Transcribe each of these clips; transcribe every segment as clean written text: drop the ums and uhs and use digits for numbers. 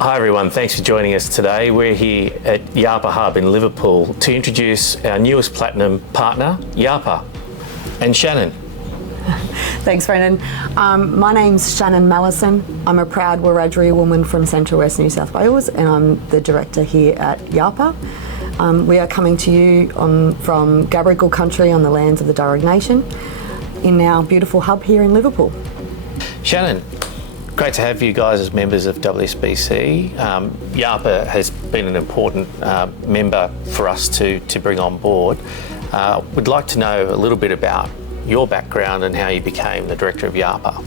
Hi everyone, thanks for joining us today. We're here at YARPA Hub in Liverpool to introduce our newest platinum partner, YARPA. And Shannon. Thanks, Brendan. My name's Shannon Mallison. I'm a proud Wiradjuri woman from Central West New South Wales, and I'm the director here at YARPA. We are coming to you from Gabbargal country on the lands of the Darug Nation in our beautiful hub here in Liverpool. Shannon, great to have you guys as members of WSBC. YARPA has been an important member for us to bring on board. We'd like to know a little bit about your background and how you became the director of YARPA.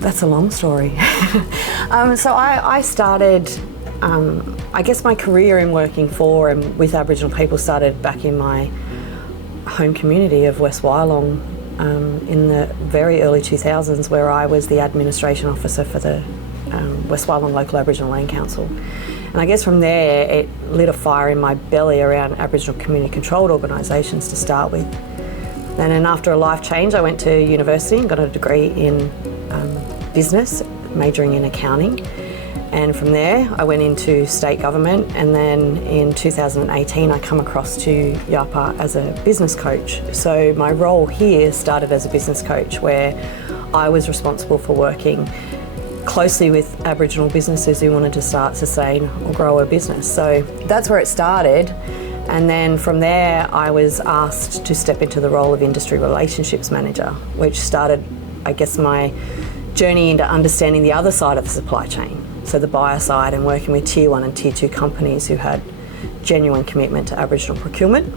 That's a long story. So I started, I guess my career in working for and with Aboriginal people started back in my home community of West Wyalong in the very early 2000s, where I was the administration officer for the West Wyalong Local Aboriginal Land Council. And I guess from there it lit a fire in my belly around Aboriginal community controlled organisations to start with. And then after a life change, I went to university and got a degree in business, majoring in accounting. And from there, I went into state government. And then in 2018, I come across to YARPA as a business coach. So my role here started as a business coach, where I was responsible for working closely with Aboriginal businesses who wanted to start, sustain or grow a business. So that's where it started. And then from there, I was asked to step into the role of Industry Relationships Manager, which started, I guess, my journey into understanding the other side of the supply chain. So the buyer side, and working with Tier 1 and Tier 2 companies who had genuine commitment to Aboriginal procurement.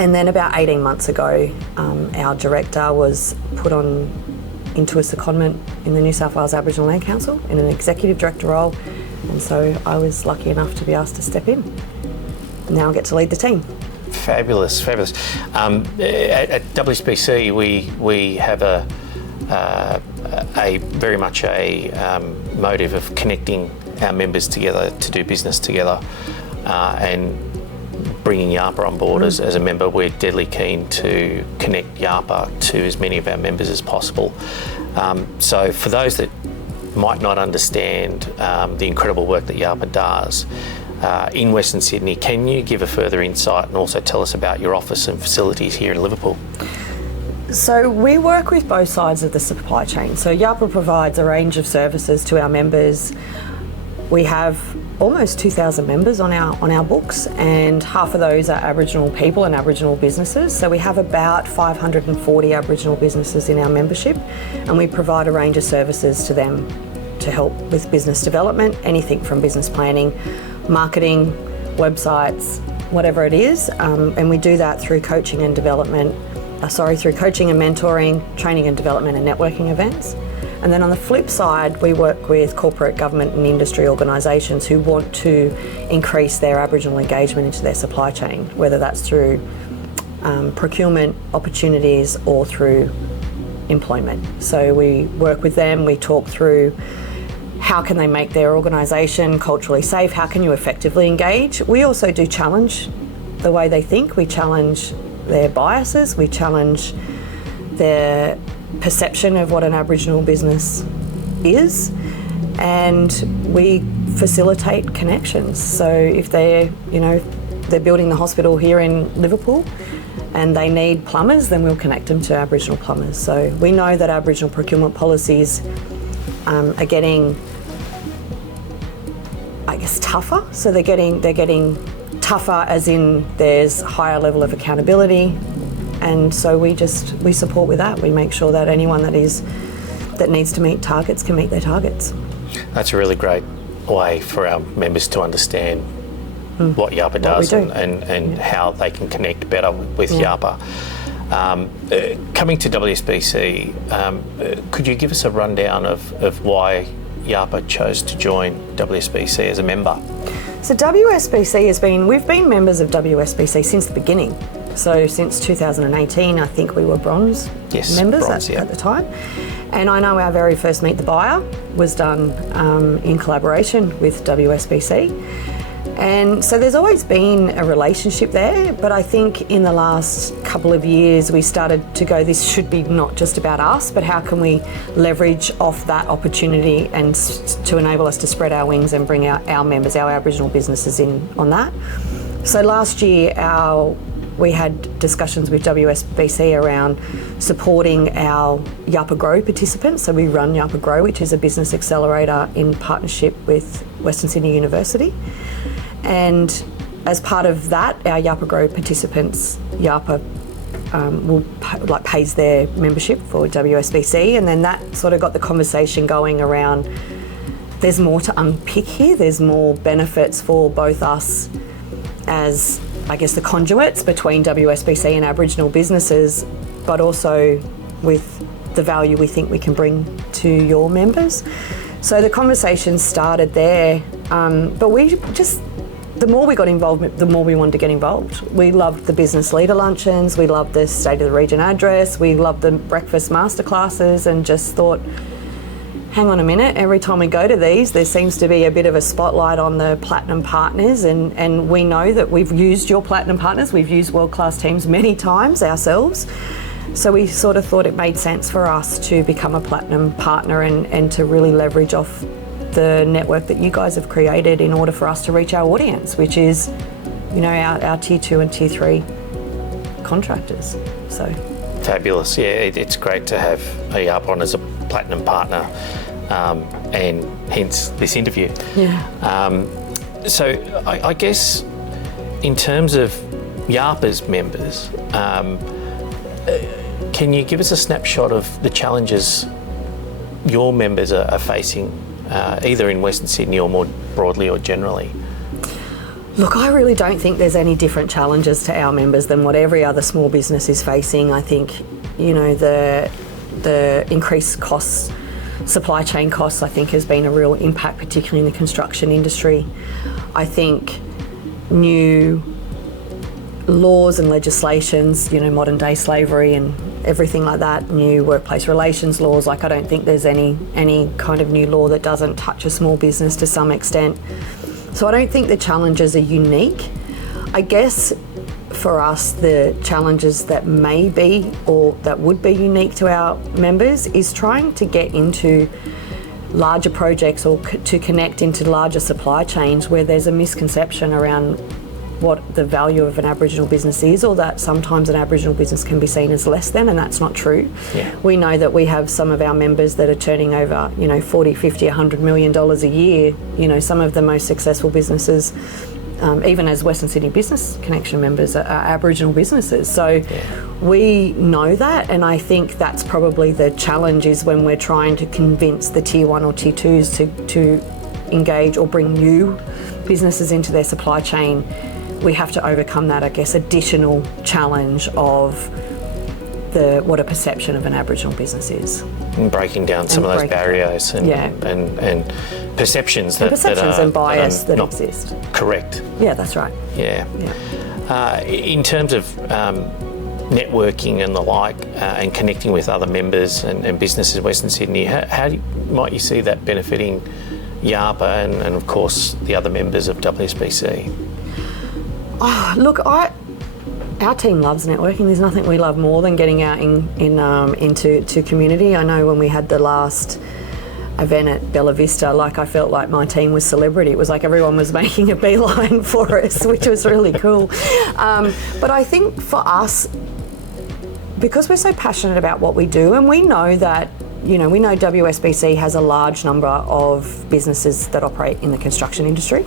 And then about 18 months ago, our director was put into a secondment in the New South Wales Aboriginal Land Council in an executive director role. And so I was lucky enough to be asked to step in. Now I get to lead the team. Fabulous, fabulous. At WSBC, we have a very much a motive of connecting our members together to do business together, and bringing YARPA on board as a member. We're deadly keen to connect YARPA to as many of our members as possible. So for those that might not understand the incredible work that YARPA does, in Western Sydney, can you give a further insight and also tell us about your office and facilities here in Liverpool? So we work with both sides of the supply chain. So YARPA provides a range of services to our members. We have almost 2,000 members on our books, and half of those are Aboriginal people and Aboriginal businesses. So we have about 540 Aboriginal businesses in our membership, and we provide a range of services to them to help with business development, anything from business planning, marketing, websites, whatever it is, and we do that through coaching and development, through coaching and mentoring, training and development and networking events. And then on the flip side, we work with corporate, government and industry organisations who want to increase their Aboriginal engagement into their supply chain, whether that's through procurement opportunities or through employment. So we work with them, we talk through how can they make their organisation culturally safe, how can you effectively engage. We also do challenge the way they think, we challenge their biases, we challenge their perception of what an Aboriginal business is, and we facilitate connections. So if they're building the hospital here in Liverpool and they need plumbers, then we'll connect them to Aboriginal plumbers. So we know that Aboriginal procurement policies are getting, I guess, tougher. So they're getting tougher as in there's higher level of accountability, and so we support with that. We make sure that anyone that needs to meet targets can meet their targets. That's a really great way for our members to understand what YARPA does and how they can connect better with YARPA. Coming to WSBC, could you give us a rundown of why YARPA chose to join WSBC as a member? So we've been members of WSBC since the beginning. So since 2018, I think we were bronze members at the time. And I know our very first Meet the Buyer was done in collaboration with WSBC. And so there's always been a relationship there, but I think in the last couple of years we started to go, this should be not just about us, but how can we leverage off that opportunity and to enable us to spread our wings and bring our members, our Aboriginal businesses in on that. So last year we had discussions with WSBC around supporting our YARPA Grow participants. So we run YARPA Grow, which is a business accelerator in partnership with Western Sydney University. And as part of that, our YARPA Grow participants, YARPA pays their membership for WSBC, and then that sort of got the conversation going around there's more to unpick here, there's more benefits for both us as, I guess, the conduits between WSBC and Aboriginal businesses, but also with the value we think we can bring to your members. So the conversation started there, but we just, the more we got involved, the more we wanted to get involved. We loved the business leader luncheons, we loved the State of the Region address, we loved the breakfast masterclasses, and just thought, hang on a minute, every time we go to these, there seems to be a bit of a spotlight on the Platinum Partners, and we know that we've used your Platinum Partners, we've used world-class teams many times ourselves. So we sort of thought it made sense for us to become a Platinum Partner and to really leverage off the network that you guys have created in order for us to reach our audience, which is, you know, our Tier 2 and Tier 3 contractors. So fabulous. Yeah, it's great to have a YARPA on as a Platinum Partner, and hence this interview. yeah. So I guess in terms of YARPA's members, can you give us a snapshot of the challenges your members are facing, either in Western Sydney or more broadly or generally? Look, I really don't think there's any different challenges to our members than what every other small business is facing. I think, you know, the increased costs, supply chain costs, I think has been a real impact, particularly in the construction industry. I think new laws and legislations, you know, modern day slavery and everything like that, new workplace relations laws, like I don't think there's any kind of new law that doesn't touch a small business to some extent. So I don't think the challenges are unique. I guess for us, the challenges that may be or that would be unique to our members is trying to get into larger projects or to connect into larger supply chains where there's a misconception around what the value of an Aboriginal business is, or that sometimes an Aboriginal business can be seen as less than, and that's not true. Yeah. We know that we have some of our members that are turning over, you know, 40, 50, $100 million a year. You know, some of the most successful businesses, even as Western Sydney Business Connection members, are Aboriginal businesses. So we know that, and I think that's probably the challenge, is when we're trying to convince the Tier 1 or Tier 2s to engage or bring new businesses into their supply chain. We have to overcome that, I guess, additional challenge of what a perception of an Aboriginal business is. And breaking down some of those barriers and perceptions and bias that exist. Correct. Yeah, that's right. Yeah. In terms of networking and the like, and connecting with other members and businesses in Western Sydney, how might you see that benefiting YARPA and of course the other members of WSBC? Oh, look, our team loves networking. There's nothing we love more than getting out into community. I know when we had the last event at Bella Vista, like I felt like my team was celebrity. It was like everyone was making a beeline for us, which was really cool. But I think for us, because we're so passionate about what we do, and we know that, you know, we know WSBC has a large number of businesses that operate in the construction industry.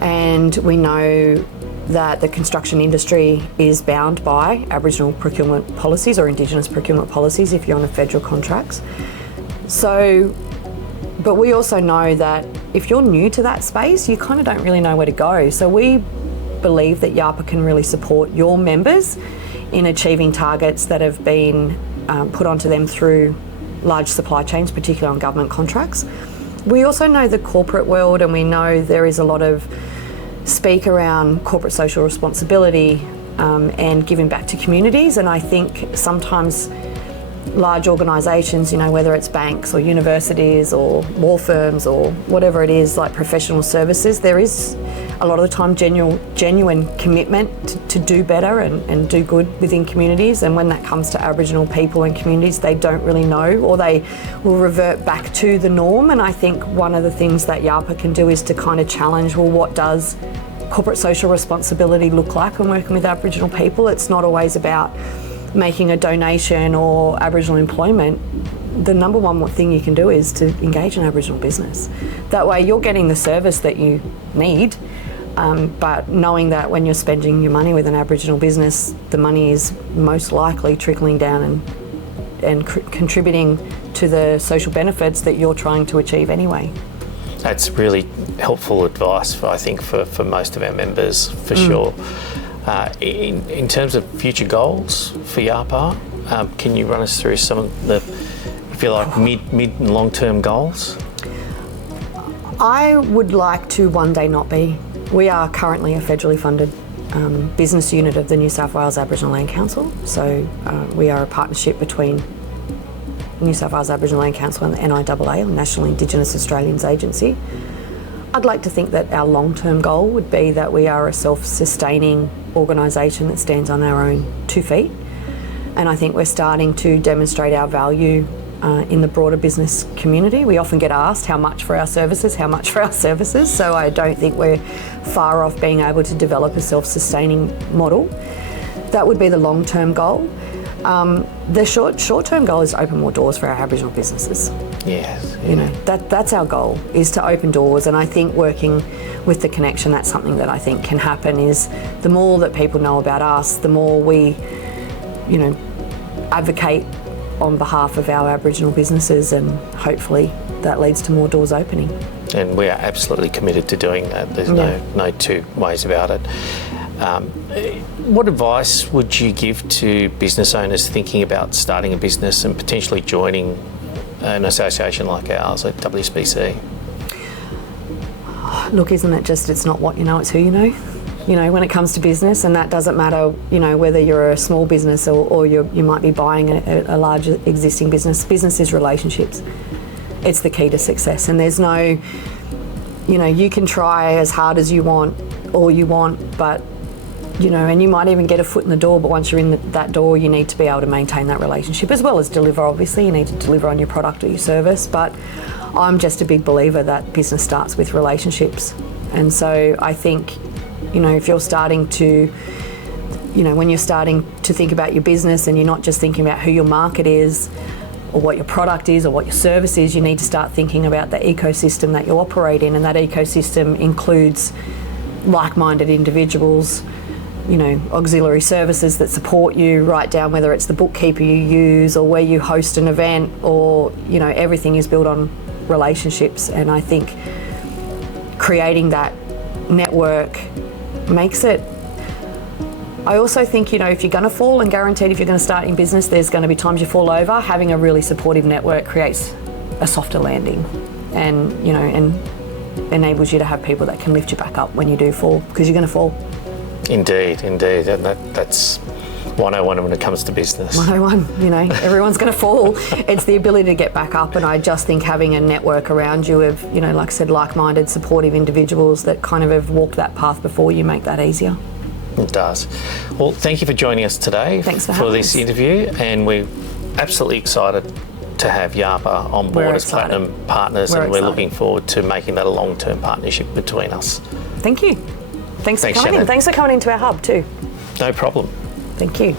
And we know that the construction industry is bound by Aboriginal procurement policies or Indigenous procurement policies if you're on a federal contracts. So, but we also know that if you're new to that space, you kind of don't really know where to go. So we believe that YARPA can really support your members in achieving targets that have been put onto them through large supply chains, particularly on government contracts. We also know the corporate world, and we know there is a lot of speak around corporate social responsibility and giving back to communities. And I think sometimes large organisations, you know, whether it's banks or universities or law firms or whatever it is, like professional services, there is a lot of the time genuine commitment to do better and do good within communities. And when that comes to Aboriginal people and communities, they don't really know, or they will revert back to the norm. And I think one of the things that YARPA can do is to kind of challenge, well, what does corporate social responsibility look like when working with Aboriginal people? It's not always about making a donation or Aboriginal employment. The number one thing you can do is to engage in Aboriginal business. That way you're getting the service that you need, but knowing that when you're spending your money with an Aboriginal business, the money is most likely trickling down and contributing to the social benefits that you're trying to achieve anyway. That's really helpful advice, I think, for most of our members, for sure. In terms of future goals for YARPA, can you run us through some of the, if you like, mid and long-term goals? I would like to one day not be. We are currently a federally funded business unit of the New South Wales Aboriginal Land Council. So we are a partnership between New South Wales Aboriginal Land Council and the NIAA, or National Indigenous Australians Agency. I'd like to think that our long-term goal would be that we are a self-sustaining organisation that stands on our own 2 feet. And I think we're starting to demonstrate our value in the broader business community. We often get asked how much for our services, so I don't think we're far off being able to develop a self-sustaining model. That would be the long-term goal. The short-term goal is to open more doors for our Aboriginal businesses. Yes. You know, that's our goal, is to open doors. And I think working with The Connection, that's something that I think can happen, is the more that people know about us, the more we, you know, advocate on behalf of our Aboriginal businesses, and hopefully that leads to more doors opening. And we are absolutely committed to doing that. There's no two ways about it. What advice would you give to business owners thinking about starting a business and potentially joining an association like ours at WSBC? Look, isn't it just, it's not what you know, it's who you know. You know, when it comes to business, and that doesn't matter, you know, whether you're a small business or you might be buying a large existing business. Business is relationships. It's the key to success. And there's no, you know, you can try as hard as you want, all you want, but, you know, and you might even get a foot in the door, but once you're in that door, you need to be able to maintain that relationship, as well as deliver. Obviously, you need to deliver on your product or your service, but I'm just a big believer that business starts with relationships. And so I think, you know, if you're starting to, you know, when you're starting to think about your business and you're not just thinking about who your market is or what your product is or what your service is, you need to start thinking about the ecosystem that you operate in. And that ecosystem includes like-minded individuals, you know, auxiliary services that support you, right down whether it's the bookkeeper you use or where you host an event, or, you know, everything is built on relationships. And I think creating that network makes it. I also think, you know, if you're going to fall, and guaranteed if you're going to start in business, there's going to be times you fall over. Having a really supportive network creates a softer landing, and, you know, and enables you to have people that can lift you back up when you do fall, because you're going to fall. Indeed, and that's 101 when it comes to business. 101, you know, everyone's going to fall. It's the ability to get back up, and I just think having a network around you of, you know, like I said, like-minded, supportive individuals that kind of have walked that path before you make that easier. It does. Well, thank you for joining us today. Thanks for this interview, and we're absolutely excited to have YARPA on board as Platinum Partners, and we're looking forward to making that a long-term partnership between us. Thank you. Thanks for coming in. Thanks for coming into our hub too. No problem. Thank you.